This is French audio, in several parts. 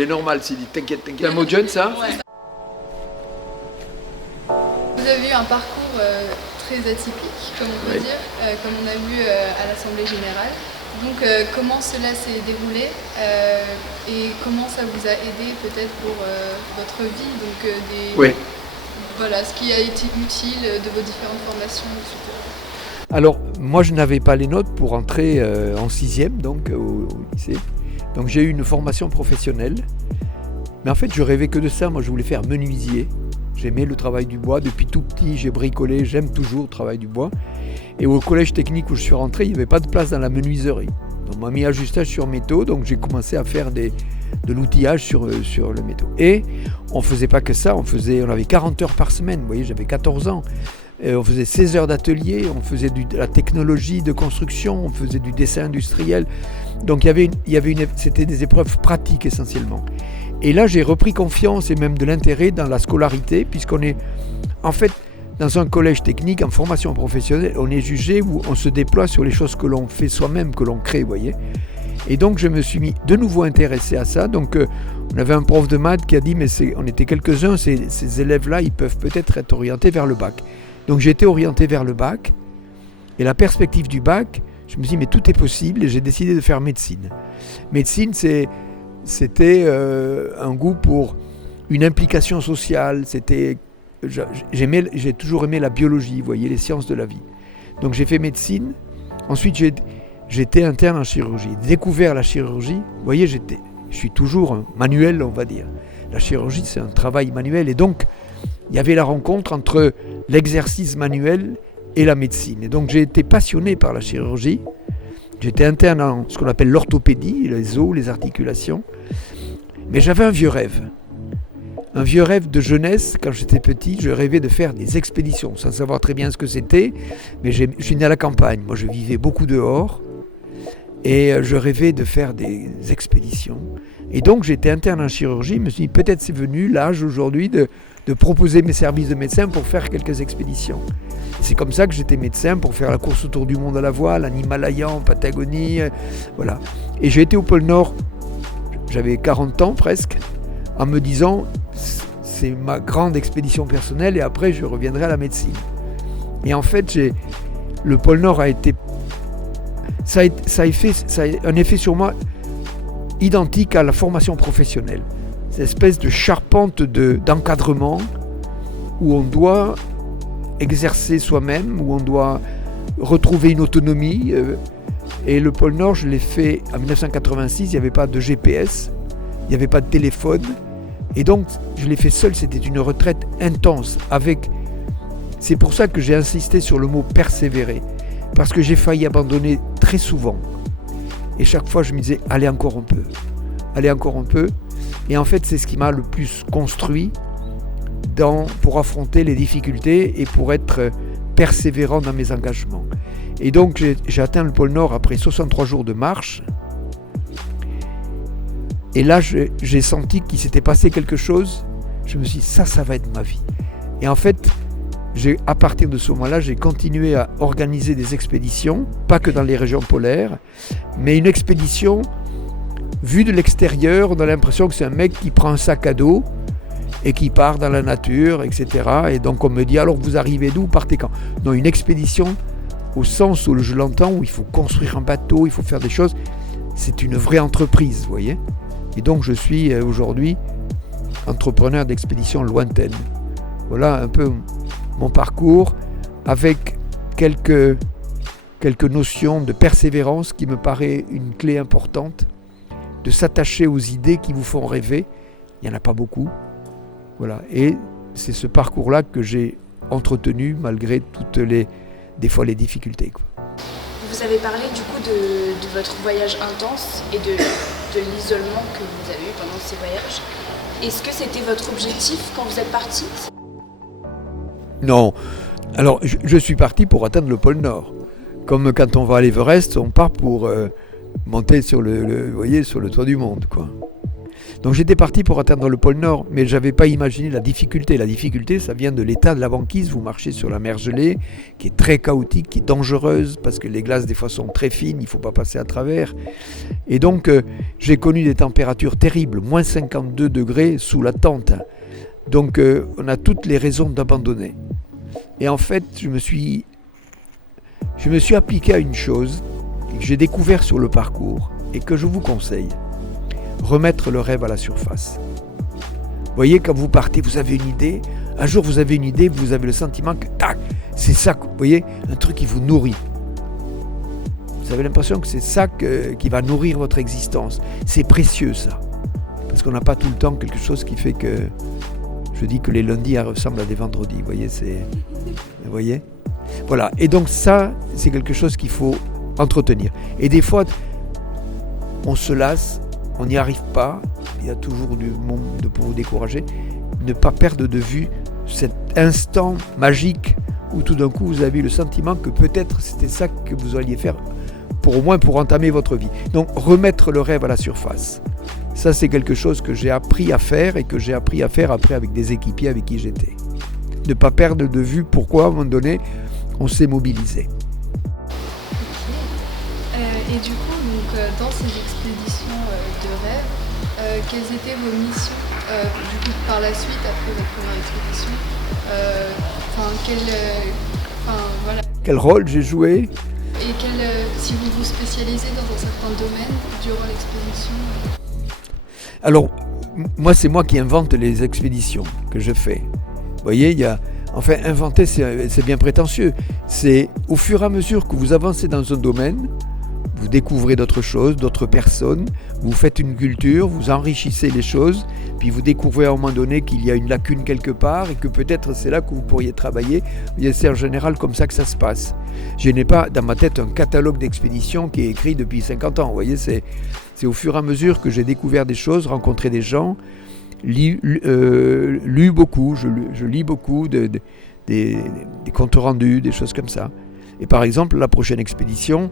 Il est normal, s'il dit t'inquiète. C'est un mot de jeune, ça? Ouais. Vous avez eu un parcours très atypique, comme on peut dire, comme on a vu à l'Assemblée Générale. Donc comment cela s'est déroulé et comment ça vous a aidé peut-être pour votre vie, donc voilà, ce qui a été utile de vos différentes formations, etc. Alors, moi, je n'avais pas les notes pour entrer en 6e, donc au lycée. Donc, j'ai eu une formation professionnelle. Mais en fait, je rêvais que de ça. Moi, je voulais faire menuisier. J'aimais le travail du bois. Depuis tout petit, j'ai bricolé. J'aime toujours le travail du bois. Et au collège technique où je suis rentré, il n'y avait pas de place dans la menuiserie. Donc, on m'a mis ajustage sur métaux. Donc, j'ai commencé à faire de l'outillage sur le métaux. Et on ne faisait pas que ça. On avait 40 heures par semaine. Vous voyez, j'avais 14 ans. On faisait 16 heures d'atelier, on faisait de la technologie de construction, on faisait du dessin industriel. Donc c'était des épreuves pratiques essentiellement. Et là, j'ai repris confiance et même de l'intérêt dans la scolarité, puisqu'on est en fait dans un collège technique en formation professionnelle, on est jugé où on se déploie sur les choses que l'on fait soi-même, que l'on crée, vous voyez. Et donc, je me suis mis de nouveau intéressé à ça. Donc, on avait un prof de maths qui a dit, mais on était quelques-uns, ces élèves-là, ils peuvent peut-être être orientés vers le bac. Donc j'ai été orienté vers le bac, et la perspective du bac, je me suis dit mais tout est possible, et j'ai décidé de faire médecine. Médecine, c'était un goût pour une implication sociale, j'ai toujours aimé la biologie, vous voyez, les sciences de la vie. Donc j'ai fait médecine, ensuite j'étais interne en chirurgie, découvert la chirurgie, vous voyez, je suis toujours un manuel, on va dire. La chirurgie, c'est un travail manuel, et donc il y avait la rencontre entre l'exercice manuel et la médecine. Et donc j'ai été passionné par la chirurgie. J'étais interne en ce qu'on appelle l'orthopédie, les os, les articulations. Mais j'avais un vieux rêve. Un vieux rêve de jeunesse. Quand j'étais petit, je rêvais de faire des expéditions, sans savoir très bien ce que c'était. Mais je suis né à la campagne. Moi, je vivais beaucoup dehors. Et je rêvais de faire des expéditions. Et donc j'étais interne en chirurgie. Je me suis dit, peut-être c'est venu l'âge aujourd'hui de proposer mes services de médecin pour faire quelques expéditions. C'est comme ça que j'étais médecin pour faire la course autour du monde à la voile, en Himalaya, en Patagonie, voilà. Et j'ai été au pôle Nord, j'avais 40 ans presque, en me disant c'est ma grande expédition personnelle et après je reviendrai à la médecine. Et en fait, le pôle Nord ça a un effet sur moi identique à la formation professionnelle. Cette espèce de charpente d'encadrement où on doit exercer soi-même, où on doit retrouver une autonomie. Et le pôle Nord, je l'ai fait en 1986, il n'y avait pas de GPS, il n'y avait pas de téléphone. Et donc, je l'ai fait seul, c'était une retraite intense. C'est pour ça que j'ai insisté sur le mot persévérer. Parce que j'ai failli abandonner très souvent. Et chaque fois, je me disais, allez encore un peu. Allez encore un peu. Et en fait, c'est ce qui m'a le plus construit pour affronter les difficultés et pour être persévérant dans mes engagements. Et donc, j'ai atteint le pôle Nord après 63 jours de marche. Et là, j'ai senti qu'il s'était passé quelque chose. Je me suis dit, ça va être ma vie. Et en fait, à partir de ce moment-là, j'ai continué à organiser des expéditions, pas que dans les régions polaires, mais une expédition, vue de l'extérieur, on a l'impression que c'est un mec qui prend un sac à dos et qui part dans la nature, etc. Et donc on me dit, alors vous arrivez d'où, partez quand? Non, une expédition, au sens où je l'entends, où il faut construire un bateau, il faut faire des choses, c'est une vraie entreprise, vous voyez. Et donc je suis aujourd'hui entrepreneur d'expéditions lointaines. Voilà un peu mon parcours, avec quelques notions de persévérance qui me paraît une clé importante, de s'attacher aux idées qui vous font rêver. Il n'y en a pas beaucoup. Voilà. Et c'est ce parcours-là que j'ai entretenu malgré des fois les difficultés, quoi. Vous avez parlé du coup de votre voyage intense et de l'isolement que vous avez eu pendant ces voyages. Est-ce que c'était votre objectif quand vous êtes parti ? Non. Alors, je suis parti pour atteindre le pôle Nord. Comme quand on va à l'Everest, on part pour monter sur le toit du monde, quoi. Donc j'étais parti pour atteindre le pôle Nord, mais je n'avais pas imaginé la difficulté. La difficulté, ça vient de l'état de la banquise. Vous marchez sur la mer gelée, qui est très chaotique, qui est dangereuse, parce que les glaces des fois sont très fines, il ne faut pas passer à travers. Et donc j'ai connu des températures terribles, moins 52 degrés sous la tente. Donc on a toutes les raisons d'abandonner. Et en fait, je me suis appliqué à une chose que j'ai découvert sur le parcours et que je vous conseille. Remettre le rêve à la surface. Vous voyez, quand vous partez, vous avez une idée. Un jour, vous avez une idée, vous avez le sentiment que, tac, c'est ça, vous voyez, un truc qui vous nourrit. Vous avez l'impression que c'est ça qui va nourrir votre existence. C'est précieux, ça. Parce qu'on n'a pas tout le temps quelque chose qui fait que... Je dis que les lundis ressemblent à des vendredis, vous voyez, voilà. Et donc ça, c'est quelque chose qu'il faut entretenir. Et des fois, on se lasse, on n'y arrive pas, il y a toujours du monde pour vous décourager. Ne pas perdre de vue cet instant magique où tout d'un coup, vous avez le sentiment que peut-être c'était ça que vous alliez faire, au moins pour entamer votre vie. Donc, remettre le rêve à la surface. Ça, c'est quelque chose que j'ai appris à faire et que j'ai appris à faire après avec des équipiers avec qui j'étais. Ne pas perdre de vue pourquoi, à un moment donné, on s'est mobilisé. Et du coup, dans ces expéditions de rêve, quelles étaient vos missions du coup, par la suite, après votre première expédition voilà. Quel rôle j'ai joué? Et si vous vous spécialisez dans un certain domaine durant l'expédition? Alors, moi, c'est moi qui invente les expéditions que je fais. Vous voyez, inventer, c'est bien prétentieux. C'est au fur et à mesure que vous avancez dans un domaine, vous découvrez d'autres choses, d'autres personnes, vous faites une culture, vous enrichissez les choses, puis vous découvrez à un moment donné qu'il y a une lacune quelque part et que peut-être c'est là que vous pourriez travailler. C'est en général comme ça que ça se passe. Je n'ai pas dans ma tête un catalogue d'expéditions qui est écrit depuis 50 ans. Vous voyez, c'est au fur et à mesure que j'ai découvert des choses, rencontré des gens, lu beaucoup, je lis beaucoup des comptes rendus, des choses comme ça. Et par exemple, la prochaine expédition,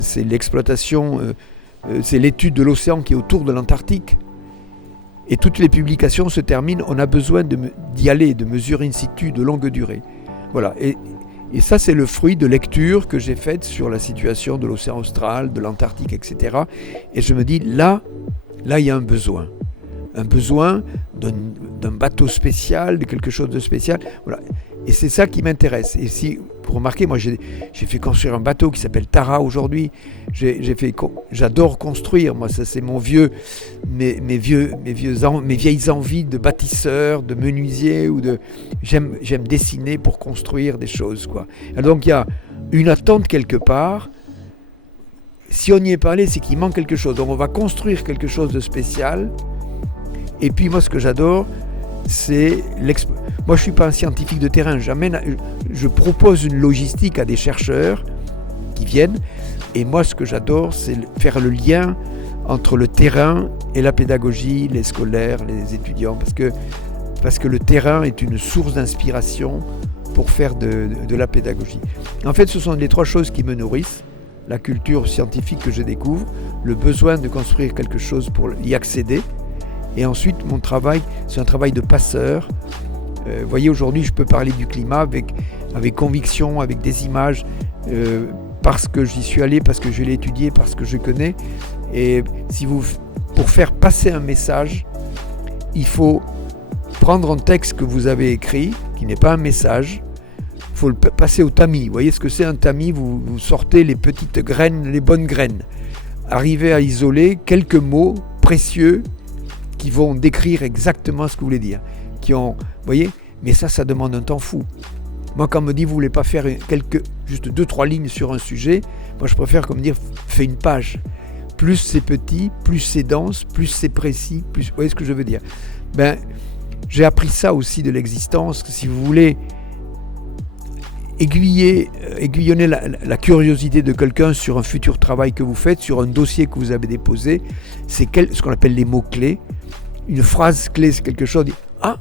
c'est l'exploitation, c'est l'étude de l'océan qui est autour de l'Antarctique. Et toutes les publications se terminent, on a besoin d'y aller, de mesurer in situ de longue durée. Voilà. Et ça, c'est le fruit de lectures que j'ai faites sur la situation de l'océan austral, de l'Antarctique, etc. Et je me dis, là, il y a un besoin. Un besoin d'un bateau spécial, de quelque chose de spécial. Voilà. Et c'est ça qui m'intéresse. Et si vous remarquez, moi j'ai fait construire un bateau qui s'appelle Tara aujourd'hui. J'adore construire. Moi, ça c'est mes vieilles envies de bâtisseur, de menuisier j'aime dessiner pour construire des choses, quoi. Alors, donc il y a une attente quelque part. Si on n'y est pas allé, c'est qu'il manque quelque chose. Donc on va construire quelque chose de spécial. Et puis moi, ce que j'adore, c'est moi, je ne suis pas un scientifique de terrain. Je propose une logistique à des chercheurs qui viennent. Et moi, ce que j'adore, c'est faire le lien entre le terrain et la pédagogie, les scolaires, les étudiants. Parce que le terrain est une source d'inspiration pour faire de la pédagogie. En fait, ce sont les trois choses qui me nourrissent. La culture scientifique que je découvre, le besoin de construire quelque chose pour y accéder. Et ensuite, mon travail, c'est un travail de passeur. Vous voyez, aujourd'hui, je peux parler du climat avec conviction, avec des images, parce que j'y suis allé, parce que je l'ai étudié, parce que je connais. Et pour faire passer un message, il faut prendre un texte que vous avez écrit, qui n'est pas un message, il faut le passer au tamis. Vous voyez ce que c'est un tamis? Vous sortez les petites graines, les bonnes graines. Arrivez à isoler quelques mots précieux qui vont décrire exactement ce que vous voulez dire. Vous voyez, mais ça demande un temps fou. Moi, quand on me dit vous voulez pas faire juste 2-3 lignes sur un sujet, moi je préfère comme dire fais une page. Plus c'est petit, plus c'est dense, plus c'est précis, plus. Vous voyez ce que je veux dire? J'ai appris ça aussi de l'existence. Que si vous voulez aiguillonner la curiosité de quelqu'un sur un futur travail que vous faites, sur un dossier que vous avez déposé, c'est ce qu'on appelle les mots-clés. Une phrase clé, c'est quelque chose, ah,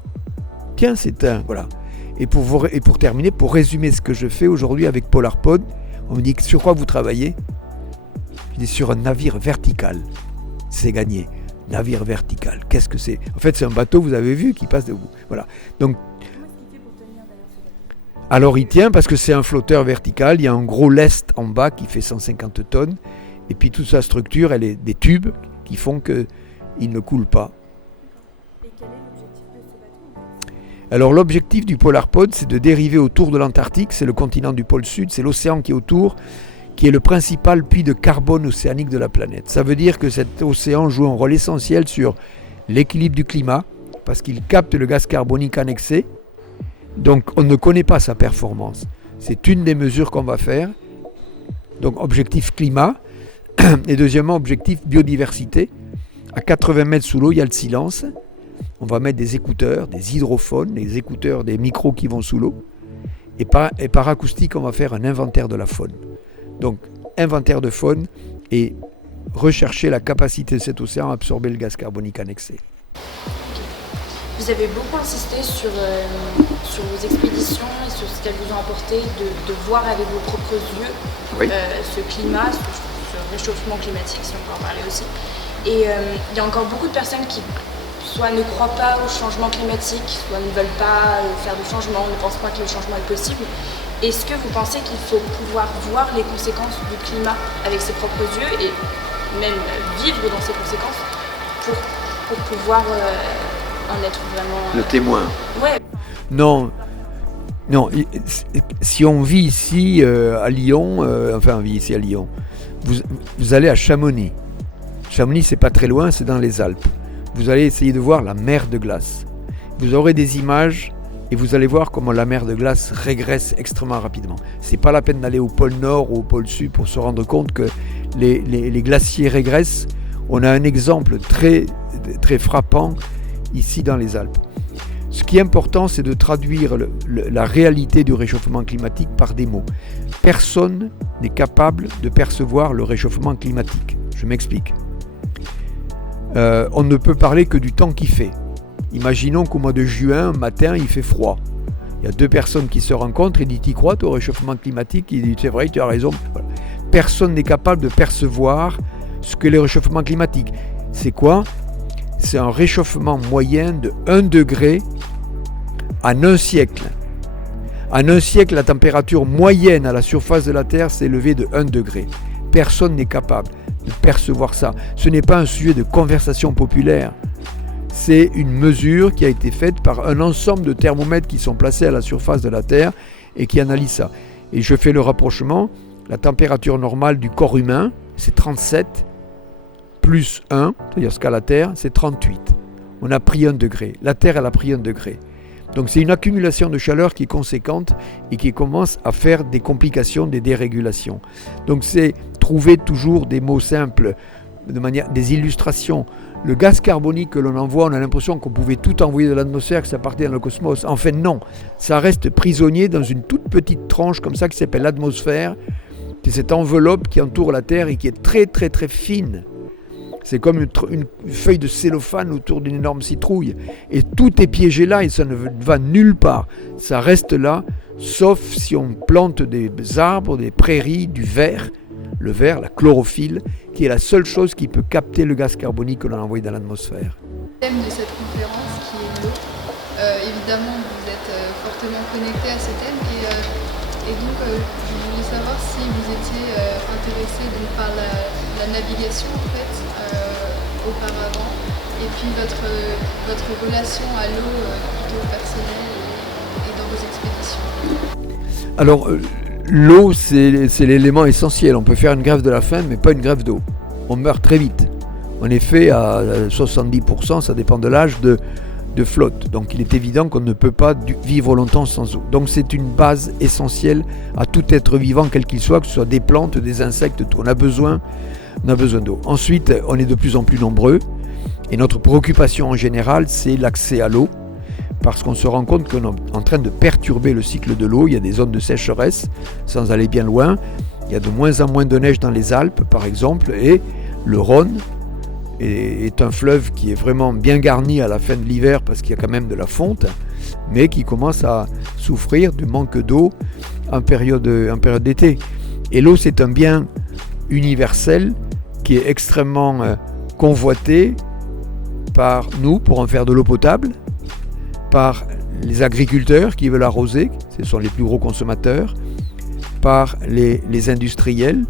tiens, c'est un, voilà. Et pour terminer, pour résumer ce que je fais aujourd'hui avec Polarpod, on me dit sur quoi vous travaillez? Je dis sur un navire vertical, c'est gagné. Navire vertical, qu'est-ce que c'est? En fait, c'est un bateau, vous avez vu, qui passe debout. Voilà. Donc, alors il tient parce que c'est un flotteur vertical, il y a un gros lest en bas qui fait 150 tonnes, et puis toute sa structure, elle est des tubes qui font qu'il ne coule pas. Et quel est l'objectif de ce bateau? Alors l'objectif du Polarpod, c'est de dériver autour de l'Antarctique, c'est le continent du pôle sud, c'est l'océan qui est autour, qui est le principal puits de carbone océanique de la planète. Ça veut dire que cet océan joue un rôle essentiel sur l'équilibre du climat, parce qu'il capte le gaz carbonique annexé. Donc on ne connaît pas sa performance. C'est une des mesures qu'on va faire. Donc objectif climat. Et deuxièmement, objectif biodiversité. À 80 mètres sous l'eau, il y a le silence. On va mettre des écouteurs, des hydrophones, des écouteurs, des micros qui vont sous l'eau. Et par acoustique, on va faire un inventaire de la faune. Donc inventaire de faune et rechercher la capacité de cet océan à absorber le gaz carbonique annexé. Vous avez beaucoup insisté sur vos expéditions et sur ce qu'elles vous ont apporté, de voir avec vos propres yeux ce climat, ce réchauffement climatique, si on peut en parler aussi. Et il y a encore beaucoup de personnes qui soit ne croient pas au changement climatique, soit ne veulent pas faire de changement, ne pensent pas que le changement est possible. Est-ce que vous pensez qu'il faut pouvoir voir les conséquences du climat avec ses propres yeux et même vivre dans ces conséquences pour pouvoir en être vraiment... Le témoin. Ouais. Non, si on vit ici à Lyon, vous allez à Chamonix. Chamonix, c'est pas très loin, c'est dans les Alpes. Vous allez essayer de voir la mer de glace. Vous aurez des images et vous allez voir comment la mer de glace régresse extrêmement rapidement. C'est pas la peine d'aller au pôle Nord ou au pôle Sud pour se rendre compte que les glaciers régressent. On a un exemple très, très frappant ici dans les Alpes. Ce qui est important, c'est de traduire la réalité du réchauffement climatique par des mots. Personne n'est capable de percevoir le réchauffement climatique. Je m'explique. On ne peut parler que du temps qu'il fait. Imaginons qu'au mois de juin, matin, il fait froid. Il y a deux personnes qui se rencontrent et disent « T'y crois, toi, au réchauffement climatique ?» Il dit « C'est vrai, tu as raison. » Voilà. Personne n'est capable de percevoir ce que le réchauffement climatique. C'est quoi? C'est un réchauffement moyen de 1 degré en un siècle. En un siècle, la température moyenne à la surface de la Terre s'est élevée de 1 degré. Personne n'est capable de percevoir ça. Ce n'est pas un sujet de conversation populaire. C'est une mesure qui a été faite par un ensemble de thermomètres qui sont placés à la surface de la Terre et qui analysent ça. Et je fais le rapprochement. La température normale du corps humain, c'est 37 plus 1, c'est-à-dire ce qu'a la Terre, c'est 38. On a pris 1 degré. La Terre, elle a pris 1 degré. Donc c'est une accumulation de chaleur qui est conséquente et qui commence à faire des complications, des dérégulations. Donc c'est trouver toujours des mots simples, des illustrations. Le gaz carbonique que l'on envoie, on a l'impression qu'on pouvait tout envoyer de l'atmosphère, que ça partait dans le cosmos. En fait, non. Ça reste prisonnier dans une toute petite tranche comme ça qui s'appelle l'atmosphère. C'est cette enveloppe qui entoure la Terre et qui est très très très fine. C'est comme une feuille de cellophane autour d'une énorme citrouille. Et tout est piégé là et ça ne va nulle part. Ça reste là, sauf si on plante des arbres, des prairies, du verre. Le verre, la chlorophylle, qui est la seule chose qui peut capter le gaz carbonique que l'on envoie dans l'atmosphère. Le thème de cette conférence qui est l'eau. Évidemment, vous êtes fortement connecté à ce thème et donc je voulais savoir si vous étiez intéressé donc, par la navigation en fait, auparavant et puis votre relation à l'eau plutôt personnelle et dans vos expéditions. Alors, l'eau, c'est l'élément essentiel. On peut faire une grève de la faim, mais pas une grève d'eau. On meurt très vite. En effet, à 70%, ça dépend de l'âge de flotte. Donc il est évident qu'on ne peut pas vivre longtemps sans eau. Donc c'est une base essentielle à tout être vivant, quel qu'il soit, que ce soit des plantes, des insectes, tout. On a besoin d'eau. Ensuite, on est de plus en plus nombreux. Et notre préoccupation en général, c'est l'accès à l'eau. Parce qu'on se rend compte qu'on est en train de perturber le cycle de l'eau. Il y a des zones de sécheresse, sans aller bien loin. Il y a de moins en moins de neige dans les Alpes, par exemple. Et le Rhône est un fleuve qui est vraiment bien garni à la fin de l'hiver, parce qu'il y a quand même de la fonte, mais qui commence à souffrir du manque d'eau en période d'été. Et l'eau, c'est un bien universel qui est extrêmement convoité par nous pour en faire de l'eau potable, par les agriculteurs qui veulent arroser, ce sont les plus gros consommateurs, par les industriels,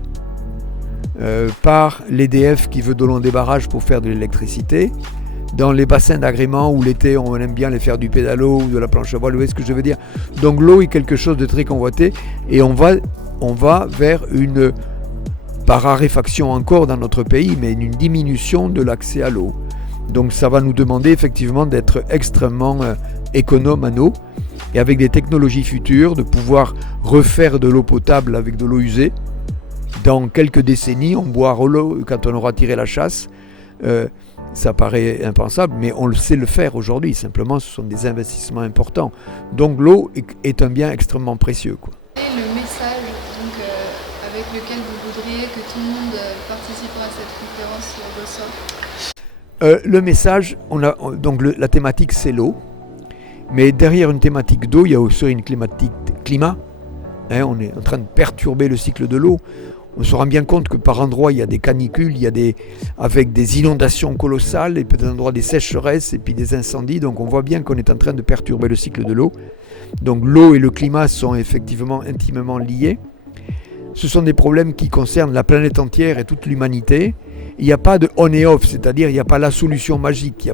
par l'EDF qui veut de l'eau des barrages pour faire de l'électricité, dans les bassins d'agrément où l'été on aime bien les faire du pédalo ou de la planche à voile, vous voyez ce que je veux dire. Donc l'eau est quelque chose de très convoité et on va vers une, par raréfaction encore dans notre pays, mais une diminution de l'accès à l'eau. Donc ça va nous demander effectivement d'être extrêmement économe en eau et avec des technologies futures, de pouvoir refaire de l'eau potable avec de l'eau usée. Dans quelques décennies, on boira l'eau quand on aura tiré la chasse. Ça paraît impensable, mais on le sait le faire aujourd'hui. Simplement, ce sont des investissements importants. Donc l'eau est un bien extrêmement précieux, quoi. Quel est le message donc, avec lequel vous voudriez que tout le monde participant à cette conférence ressort? Le message, donc la thématique c'est l'eau, mais derrière une thématique d'eau, il y a aussi une thématique climat. On est en train de perturber le cycle de l'eau. On se rend bien compte que par endroits, il y a des canicules, avec des inondations colossales, et peut-être endroits des sécheresses et puis des incendies. Donc on voit bien qu'on est en train de perturber le cycle de l'eau. Donc l'eau et le climat sont effectivement intimement liés. Ce sont des problèmes qui concernent la planète entière et toute l'humanité. Il n'y a pas de on et off, c'est-à-dire il n'y a pas la solution magique.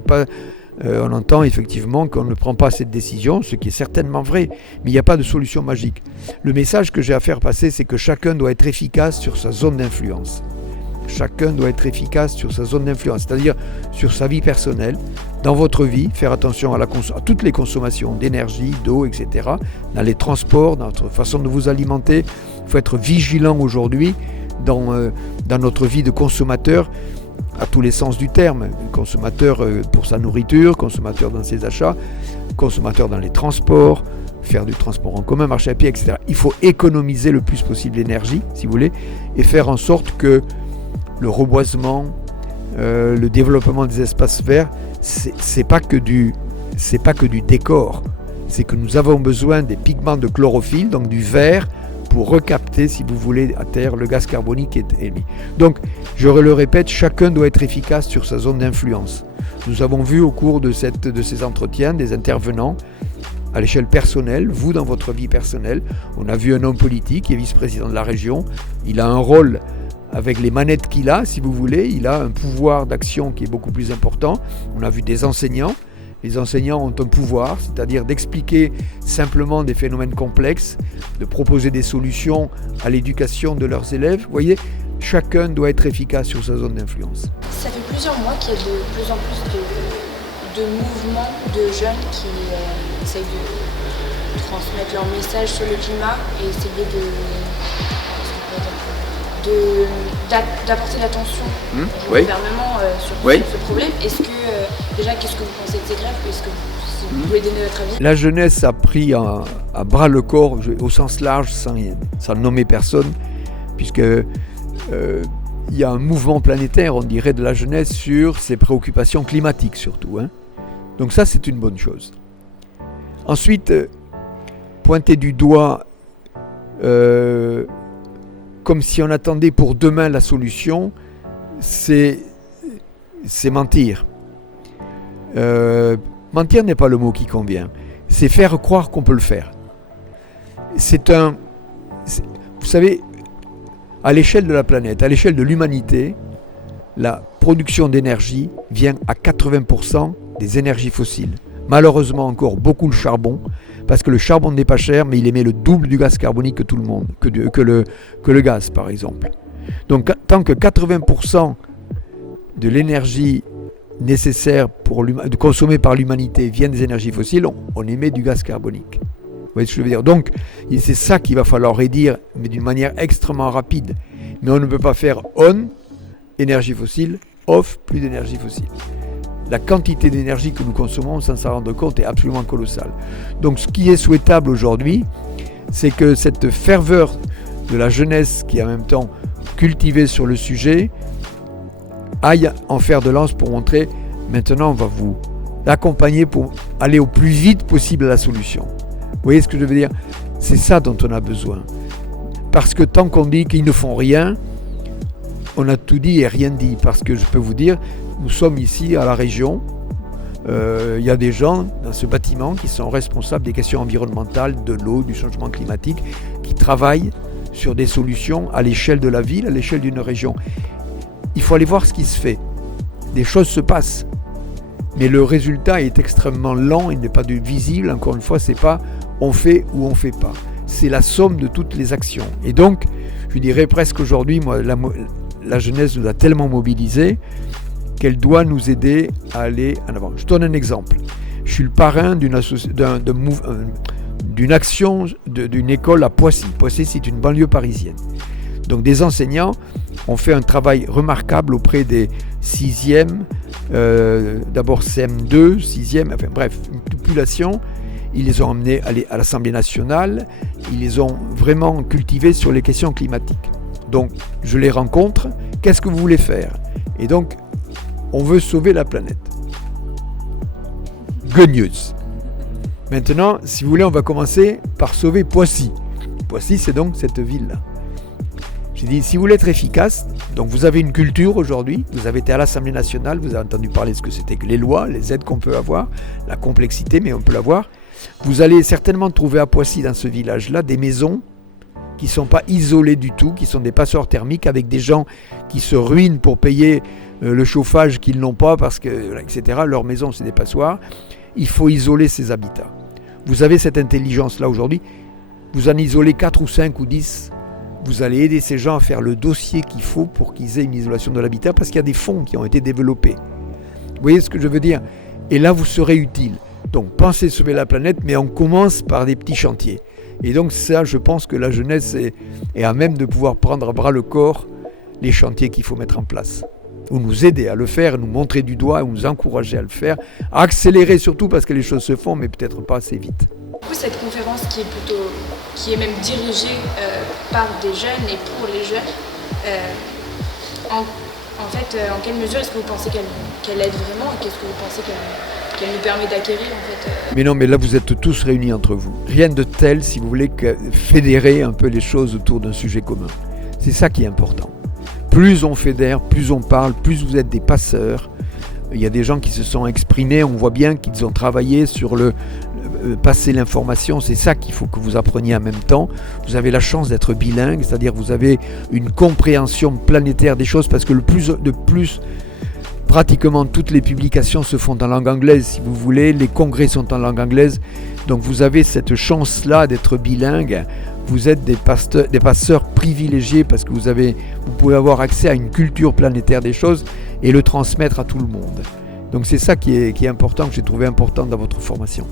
On entend effectivement qu'on ne prend pas cette décision, ce qui est certainement vrai, mais il n'y a pas de solution magique. Le message que j'ai à faire passer, c'est que chacun doit être efficace sur sa zone d'influence. Chacun doit être efficace sur sa zone d'influence, c'est-à-dire sur sa vie personnelle, dans votre vie, faire attention à toutes les consommations d'énergie, d'eau, etc., dans les transports, dans votre façon de vous alimenter. Il faut être vigilant aujourd'hui dans notre vie de consommateur, à tous les sens du terme, consommateur pour sa nourriture, consommateur dans ses achats, consommateur dans les transports, faire du transport en commun, marcher à pied, etc. Il faut économiser le plus possible l'énergie, si vous voulez, et faire en sorte que le reboisement, le développement des espaces verts, c'est pas que du décor, c'est que nous avons besoin des pigments de chlorophylle, donc du vert, pour recapter, si vous voulez, à terre le gaz carbonique qui est émis. Donc, je le répète, chacun doit être efficace sur sa zone d'influence. Nous avons vu au cours de ces entretiens des intervenants à l'échelle personnelle, vous dans votre vie personnelle. On a vu un homme politique qui est vice-président de la région. Il a un rôle avec les manettes qu'il a, si vous voulez. Il a un pouvoir d'action qui est beaucoup plus important. On a vu des enseignants. Les enseignants ont un pouvoir, c'est-à-dire d'expliquer simplement des phénomènes complexes, de proposer des solutions à l'éducation de leurs élèves. Vous voyez, chacun doit être efficace sur sa zone d'influence. Ça fait plusieurs mois qu'il y a de plus en plus de mouvements de jeunes qui essayent de transmettre leur message sur le climat et essayer d'apporter l'attention au gouvernement sur ce problème. Est-ce que, déjà, qu'est-ce que vous pensez de ces grèves? Est-ce que vous pouvez donner votre avis? La jeunesse a pris à bras le corps, au sens large, sans nommer personne, puisque il y a un mouvement planétaire, on dirait, de la jeunesse sur ses préoccupations climatiques surtout. Donc ça, c'est une bonne chose. Ensuite, pointer du doigt comme si on attendait pour demain la solution, c'est mentir. Mentir n'est pas le mot qui convient. C'est faire croire qu'on peut le faire. Vous savez, à l'échelle de la planète, à l'échelle de l'humanité, la production d'énergie vient à 80% des énergies fossiles. Malheureusement encore beaucoup le charbon, parce que le charbon n'est pas cher, mais il émet le double du gaz carbonique que tout le monde, que le gaz par exemple. Donc tant que 80% de l'énergie nécessaire consommée par l'humanité vient des énergies fossiles, on émet du gaz carbonique. Vous voyez ce que je veux dire? Donc c'est ça qu'il va falloir réduire, mais d'une manière extrêmement rapide. Mais on ne peut pas faire on, énergie fossile, off, plus d'énergie fossile. La quantité d'énergie que nous consommons, sans s'en rendre compte, est absolument colossale. Donc ce qui est souhaitable aujourd'hui, c'est que cette ferveur de la jeunesse qui est en même temps cultivée sur le sujet aille en fer de lance pour montrer, maintenant on va vous accompagner pour aller au plus vite possible à la solution. Vous voyez ce que je veux dire? C'est ça dont on a besoin. Parce que tant qu'on dit qu'ils ne font rien, on a tout dit et rien dit. Parce que je peux vous dire, nous sommes ici à la région, il y a des gens dans ce bâtiment qui sont responsables des questions environnementales, de l'eau, du changement climatique, qui travaillent sur des solutions à l'échelle de la ville, à l'échelle d'une région. Il faut aller voir ce qui se fait. Des choses se passent, mais le résultat est extrêmement lent, il n'est pas visible. Encore une fois, c'est pas on fait ou on fait pas. C'est la somme de toutes les actions. Et donc, je dirais presque aujourd'hui, moi, la jeunesse nous a tellement mobilisés qu'elle doit nous aider à aller en avant. Je donne un exemple. Je suis le parrain d'une action d'une école à Poissy. Poissy, c'est une banlieue parisienne. Donc des enseignants ont fait un travail remarquable auprès des 6e, d'abord CM2, 6e, enfin bref, une population. Ils les ont emmenés à l'Assemblée nationale, ils les ont vraiment cultivés sur les questions climatiques. Donc je les rencontre, qu'est-ce que vous voulez faire? Et donc, on veut sauver la planète. Good news. Maintenant, si vous voulez, on va commencer par sauver Poissy. Poissy, c'est donc cette ville-là. J'ai dit, si vous voulez être efficace, donc vous avez une culture aujourd'hui, vous avez été à l'Assemblée nationale, vous avez entendu parler de ce que c'était que les lois, les aides qu'on peut avoir, la complexité, mais on peut l'avoir. Vous allez certainement trouver à Poissy, dans ce village-là, des maisons qui ne sont pas isolées du tout, qui sont des passoires thermiques avec des gens qui se ruinent pour payer le chauffage qu'ils n'ont pas, parce que, etc. Leur maison, c'est des passoires. Il faut isoler ces habitats. Vous avez cette intelligence-là aujourd'hui. Vous en isolez 4 ou 5 ou 10. Vous allez aider ces gens à faire le dossier qu'il faut pour qu'ils aient une isolation de l'habitat, parce qu'il y a des fonds qui ont été développés. Vous voyez ce que je veux dire? Et là, vous serez utile. Donc, pensez sauver la planète, mais on commence par des petits chantiers. Et donc ça, je pense que la jeunesse est à même de pouvoir prendre à bras le corps les chantiers qu'il faut mettre en place. Ou nous aider à le faire, nous montrer du doigt, ou nous encourager à le faire, à accélérer surtout parce que les choses se font, mais peut-être pas assez vite. Du coup, cette conférence qui est même dirigée par des jeunes et pour les jeunes, en quelle mesure est-ce que vous pensez qu'elle aide vraiment et qu'est-ce que vous pensez qu'elle nous permet d'acquérir en fait Mais non, mais là vous êtes tous réunis entre vous. Rien de tel, si vous voulez, que fédérer un peu les choses autour d'un sujet commun. C'est ça qui est important. Plus on fédère, plus on parle, plus vous êtes des passeurs. Il y a des gens qui se sont exprimés, on voit bien qu'ils ont travaillé sur passer l'information. C'est ça qu'il faut que vous appreniez en même temps. Vous avez la chance d'être bilingue, c'est-à-dire vous avez une compréhension planétaire des choses, parce que pratiquement toutes les publications se font en langue anglaise, si vous voulez. Les congrès sont en langue anglaise. Donc vous avez cette chance-là d'être bilingue. Vous êtes des passeurs privilégiés parce que vous pouvez avoir accès à une culture planétaire des choses et le transmettre à tout le monde. Donc c'est ça qui est important, que j'ai trouvé important dans votre formation.